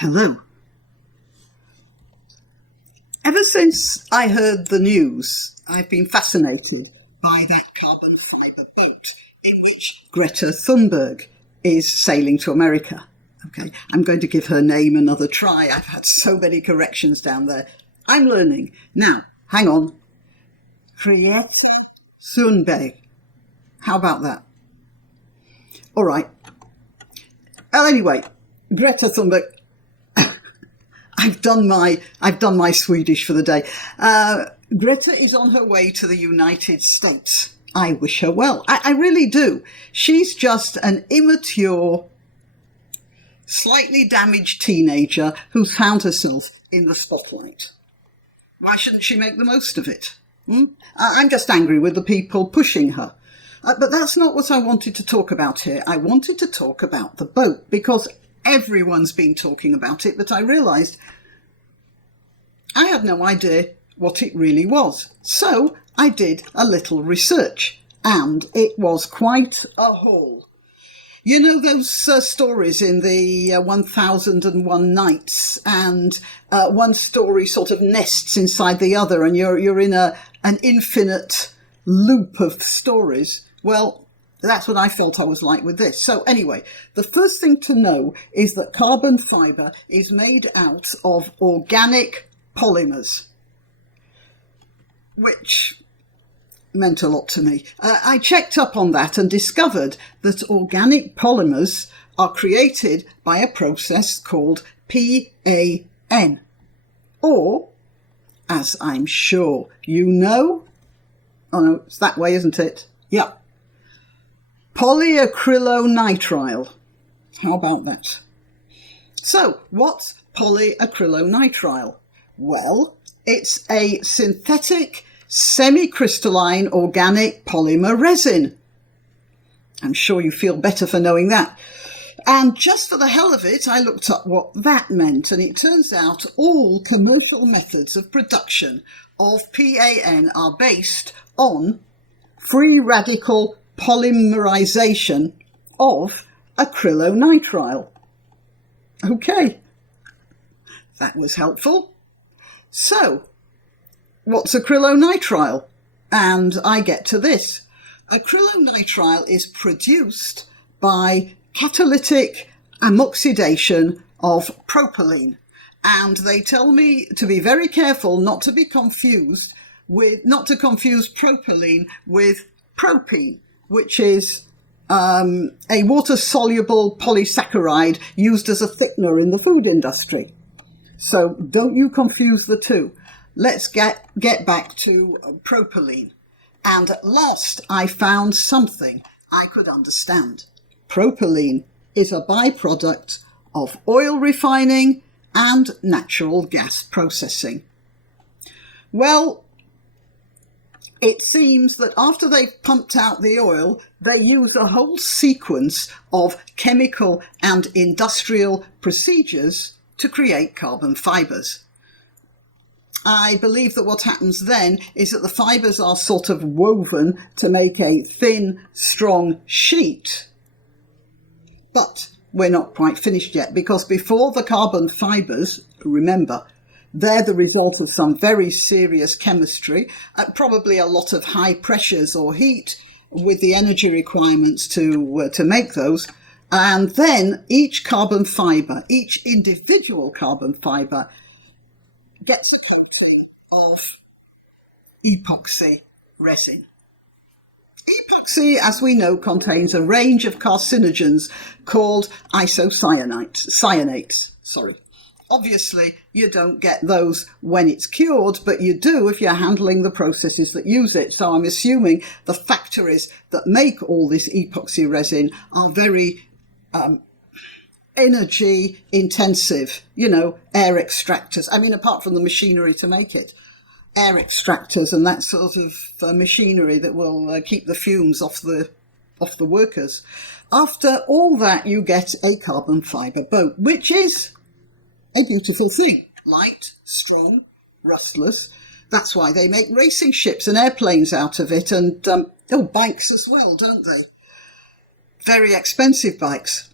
Hello. Ever since I heard the news, I've been fascinated by that carbon fibre boat in which Greta Thunberg is sailing to America. Okay, I'm going to give her name another try. I've had so many corrections down there. I'm learning. Now, hang on. Greta Thunberg. How about that? All right. Well, anyway, Greta Thunberg. I've done my Swedish for the day. Greta is on her way to the United States. I wish her well. I really do. She's just an immature, slightly damaged teenager who's found herself in the spotlight. Why shouldn't she make the most of it? I'm just angry with the people pushing her. But that's not what I wanted to talk about here. I wanted to talk about the boat because everyone's been talking about it, but I realised I had no idea what it really was. So I did a little research, and it was quite a haul. You know those stories in the 1001 Nights, and one story sort of nests inside the other, and you're in an infinite loop of stories? Well, that's what I felt I was like with this. So anyway, the first thing to know is that carbon fibre is made out of organic polymers, which meant a lot to me. I checked up on that and discovered that organic polymers are created by a process called PAN, or, as I'm sure you know, oh no, it's that way, isn't it? Yeah. Polyacrylonitrile. How about that? So, what's polyacrylonitrile? Well, it's a synthetic, semi-crystalline organic polymer resin. I'm sure you feel better for knowing that. And just for the hell of it, I looked up what that meant, and it turns out all commercial methods of production of PAN are based on free radical polymerization of acrylonitrile. Okay, that was helpful. So, what's acrylonitrile? And I get to this. Acrylonitrile is produced by catalytic amoxidation of propylene. And they tell me to be very careful not to confuse propylene with propene, which is a water-soluble polysaccharide used as a thickener in the food industry. So don't you confuse the two. Let's get back to propylene. And at last I found something I could understand. Propylene is a byproduct of oil refining and natural gas processing. Well, it seems that after they've pumped out the oil, they use a whole sequence of chemical and industrial procedures to create carbon fibres. I believe that what happens then is that the fibres are sort of woven to make a thin, strong sheet. But we're not quite finished yet, because before the carbon fibres, remember, they're the result of some very serious chemistry, probably a lot of high pressures or heat with the energy requirements to make those. And then each carbon fibre, each individual carbon fibre, gets a coating of epoxy resin. Epoxy, as we know, contains a range of carcinogens called isocyanates. Obviously, you don't get those when it's cured, but you do if you're handling the processes that use it. So I'm assuming the factories that make all this epoxy resin are very energy intensive, air extractors. I mean, apart from the machinery to make it, air extractors and that sort of machinery that will keep the fumes off the workers. After all that, you get a carbon fibre boat, which is a beautiful thing. Light, strong, rustless. That's why they make racing ships and airplanes out of it, and bikes as well, don't they? Very expensive bikes.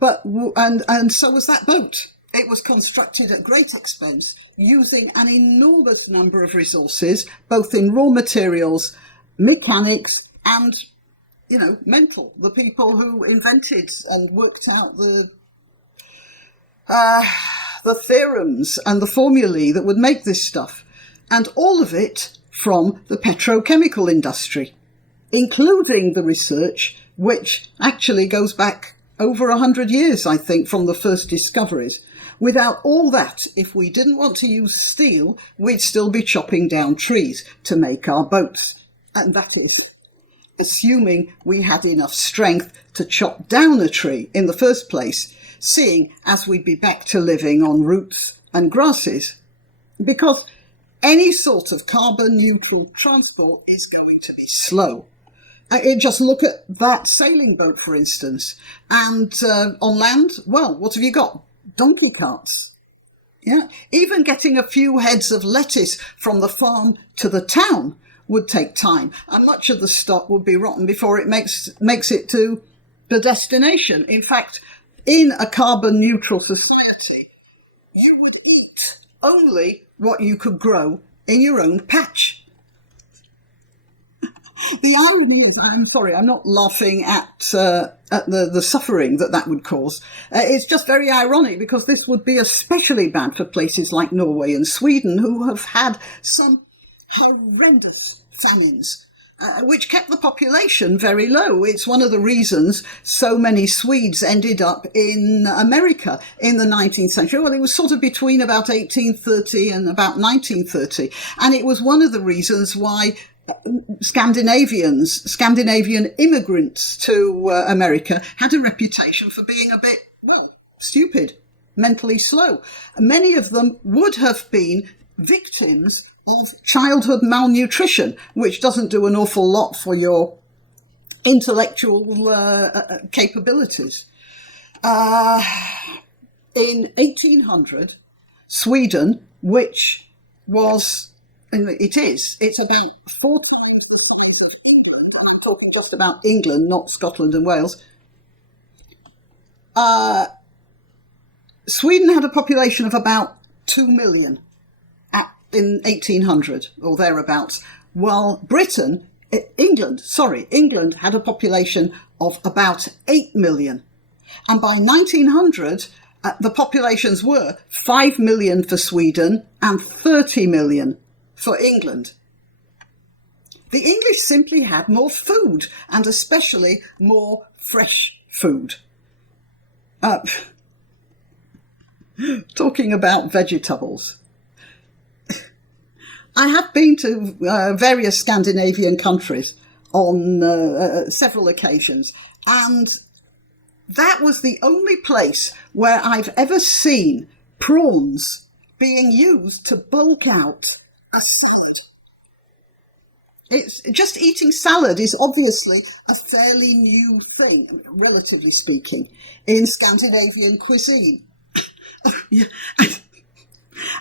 and so was that boat. It was constructed at great expense, using an enormous number of resources, both in raw materials, mechanics, and, mental. The people who invented and worked out the theorems and the formulae that would make this stuff. And all of it from the petrochemical industry, including the research, which actually goes back over 100 years, I think, from the first discoveries. Without all that, if we didn't want to use steel, we'd still be chopping down trees to make our boats. And that is assuming we had enough strength to chop down a tree in the first place, seeing as we'd be back to living on roots and grasses. Because any sort of carbon neutral transport is going to be slow. Just look at that sailing boat, for instance. And on land, well, what have you got? Donkey carts. Yeah, even getting a few heads of lettuce from the farm to the town would take time, and much of the stock would be rotten before it makes it to the destination. In fact, in a carbon neutral society, you would eat only what you could grow in your own patch. The irony is, I'm sorry, I'm not laughing at the suffering that would cause. It's just very ironic, because this would be especially bad for places like Norway and Sweden, who have had some horrendous famines, which kept the population very low. It's one of the reasons so many Swedes ended up in America in the 19th century. Well, it was sort of between about 1830 and about 1930. And it was one of the reasons why Scandinavian immigrants to America had a reputation for being a bit, stupid, mentally slow. Many of them would have been victims of childhood malnutrition, which doesn't do an awful lot for your intellectual capabilities. In 1800, Sweden, which was, it's about 4 times the size of England, and I'm talking just about England, not Scotland and Wales. Sweden had a population of about 2 million in 1800 or thereabouts, while England had a population of about 8 million. And by 1900, the populations were 5 million for Sweden and 30 million for England. The English simply had more food, and especially more fresh food. Talking about vegetables, I have been to various Scandinavian countries on several occasions, and that was the only place where I've ever seen prawns being used to bulk out a salad. It's just eating salad is obviously a fairly new thing, relatively speaking, in Scandinavian cuisine.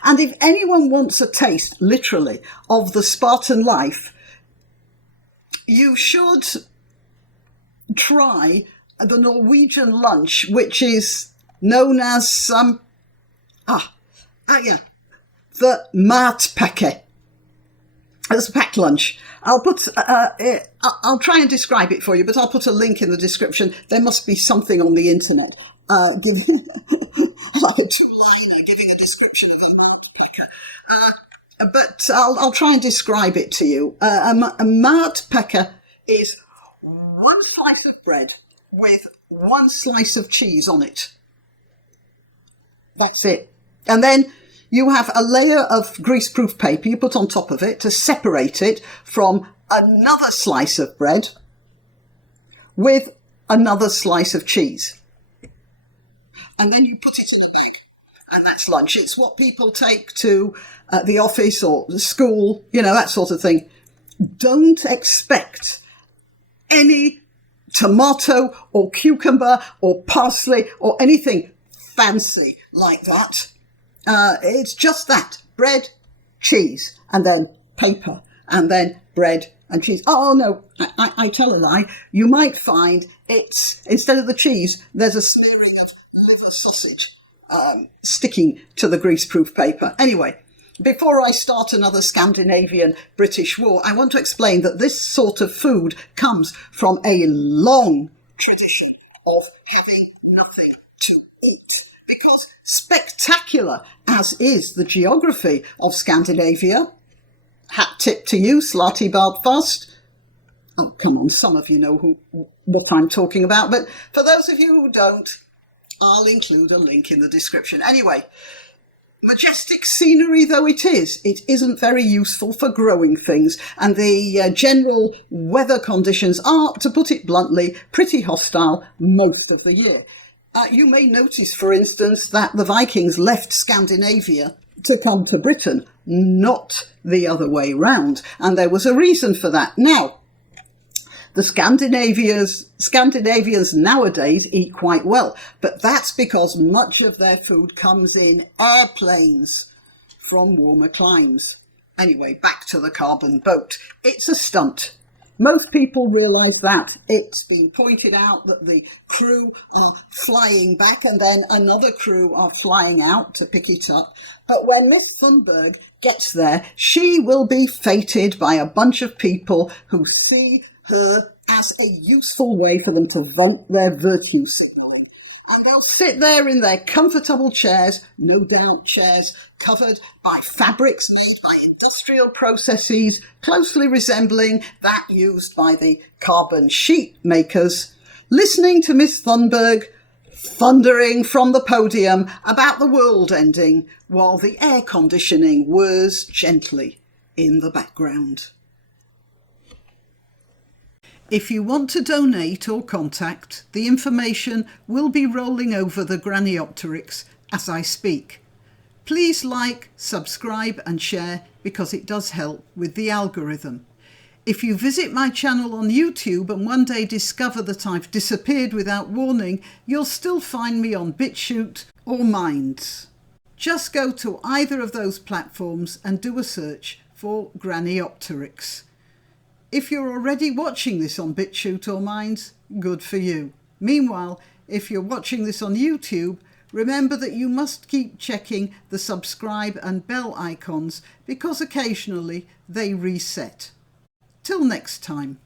And if anyone wants a taste, literally, of the Spartan life, you should try the Norwegian lunch, which is known as the Matpakke. It's a packed lunch. I'll try and describe it for you, but I'll put a link in the description. There must be something on the internet giving like a two-liner giving a description of a Matpakke. But I'll try and describe it to you. A Matpakke is one slice of bread with one slice of cheese on it. That's it. And then you have a layer of greaseproof paper you put on top of it to separate it from another slice of bread with another slice of cheese. And then you put it in a bag, and that's lunch. It's what people take to the office or the school, that sort of thing. Don't expect any tomato or cucumber or parsley or anything fancy like that. It's just that. Bread, cheese, and then paper, and then bread, and cheese. Oh no, I tell a lie. You might find it's, instead of the cheese, there's a smearing of liver sausage sticking to the greaseproof paper. Anyway, before I start another Scandinavian-British war, I want to explain that this sort of food comes from a long tradition of having nothing to eat. Because spectacular as is the geography of Scandinavia, hat tip to you, Slati Bardfast. Oh, come on, some of you know what I'm talking about, but for those of you who don't, I'll include a link in the description. Anyway, majestic scenery though it isn't very useful for growing things, and the general weather conditions are, to put it bluntly, pretty hostile most of the year. You may notice, for instance, that the Vikings left Scandinavia to come to Britain, not the other way round, and there was a reason for that. Now, the Scandinavians nowadays eat quite well, but that's because much of their food comes in airplanes from warmer climes. Anyway, back to the carbon boat. It's a stunt. Most people realise that. It's been pointed out that the crew are flying back and then another crew are flying out to pick it up. But when Miss Thunberg gets there, she will be feted by a bunch of people who see her as a useful way for them to vent their virtue signalling. And they'll sit there in their comfortable chairs, no doubt chairs covered by fabrics made by industrial processes closely resembling that used by the carbon sheet makers, listening to Miss Thunberg thundering from the podium about the world ending while the air conditioning whirs gently in the background. If you want to donate or contact, the information will be rolling over the Graniopteryx as I speak. Please like, subscribe and share because it does help with the algorithm. If you visit my channel on YouTube and one day discover that I've disappeared without warning, you'll still find me on Bitchute or Minds. Just go to either of those platforms and do a search for Graniopteryx. If you're already watching this on Bitchute or Minds, good for you. Meanwhile, if you're watching this on YouTube, remember that you must keep checking the subscribe and bell icons because occasionally they reset. Till next time.